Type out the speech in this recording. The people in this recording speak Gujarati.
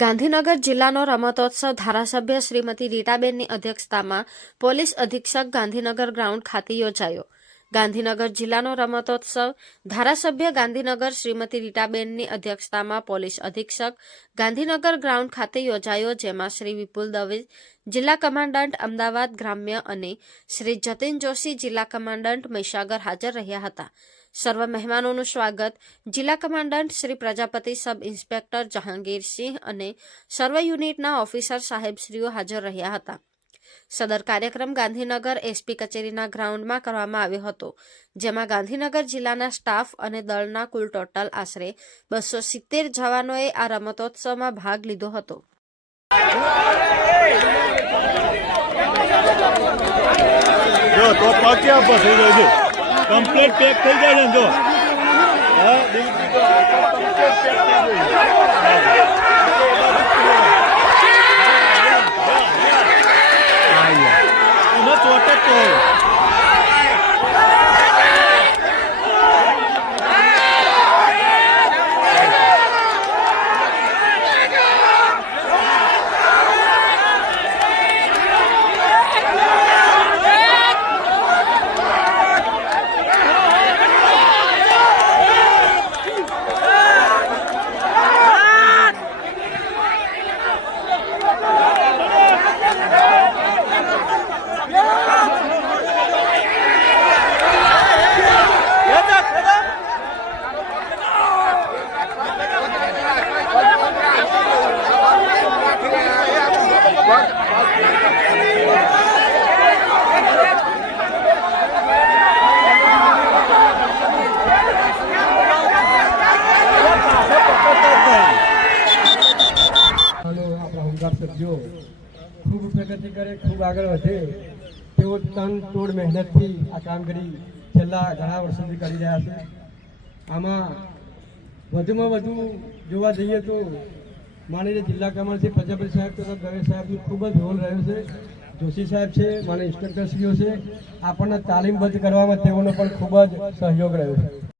ગાંધીનગર જિલ્લાનો રમતોત્સવ ધારાસભ્ય શ્રીમતી રીટાબેનની અધ્યક્ષતામાં પોલીસ અધિક્ષક ગાંધીનગર ગ્રાઉન્ડ ખાતે યોજાયો. ગાંધીનગર જિલ્લાનો રમતોત્સવ ધારાસભ્ય ગાંધીનગર શ્રીમતી રીટાબેનની અધ્યક્ષતામાં પોલીસ અધિક્ષક ગાંધીનગર ગ્રાઉન્ડ ખાતે યોજાયો, જેમાં શ્રી વિપુલ દવે, જિલ્લા કમાન્ડન્ટ અમદાવાદ ગ્રામ્ય અને શ્રી જતીન જોશી, જિલ્લા કમાન્ડન્ટ મહીસાગર હાજર રહ્યા હતા. સર્વ મહેમાનોનું સ્વાગત. જિલ્લા commandant Shri Prajapati sub inspector Jahangirsinh અને સર્વ યુનિટના ઓફિસર સાહેબશ્રીઓ હાજર રહ્યા હતા. સદર કાર્યક્રમ ગાંધીનગર એસપી કચેરીના ગ્રાઉન્ડમાં કરવામાં આવ્યો હતો, જેમાં ગાંધીનગર જિલ્લાના સ્ટાફ અને દળના કુલ ટોટલ આશરે બસો સિત્તેર જવાનોએ આ રમતોત્સવમાં ભાગ લીધો હતો. તો પાકી કમ્પ્લીટ પેક થઈ જાય ને જો હા બિલકુલ આ complete થઈ જાય. એનો ચોટ જ તો હોય. અને આપણા હોમગાર્ડ સભ્યો ખૂબ પ્રગતિ કરે, ખૂબ આગળ વધે, તેઓ તન તોડ મહેનતથી આ કામગીરી છેલ્લા ઘણા વર્ષોથી કરી રહ્યા છે. આમાં વધુમાં વધુ જોવા જઈએ તો માનનીય જિલ્લા કમાન્ડથી પ્રજાપતિ સાહેબ તથા દવે સાહેબનું ખૂબ જ રોલ રહ્યો છે. જોશી સાહેબ છે માન્ય ઇન્સ્પેક્ટરશ્રીઓ છે. આપણને તાલીમબદ્ધ કરવામાં તેઓનો પણ ખૂબ જ સહયોગ રહ્યો છે.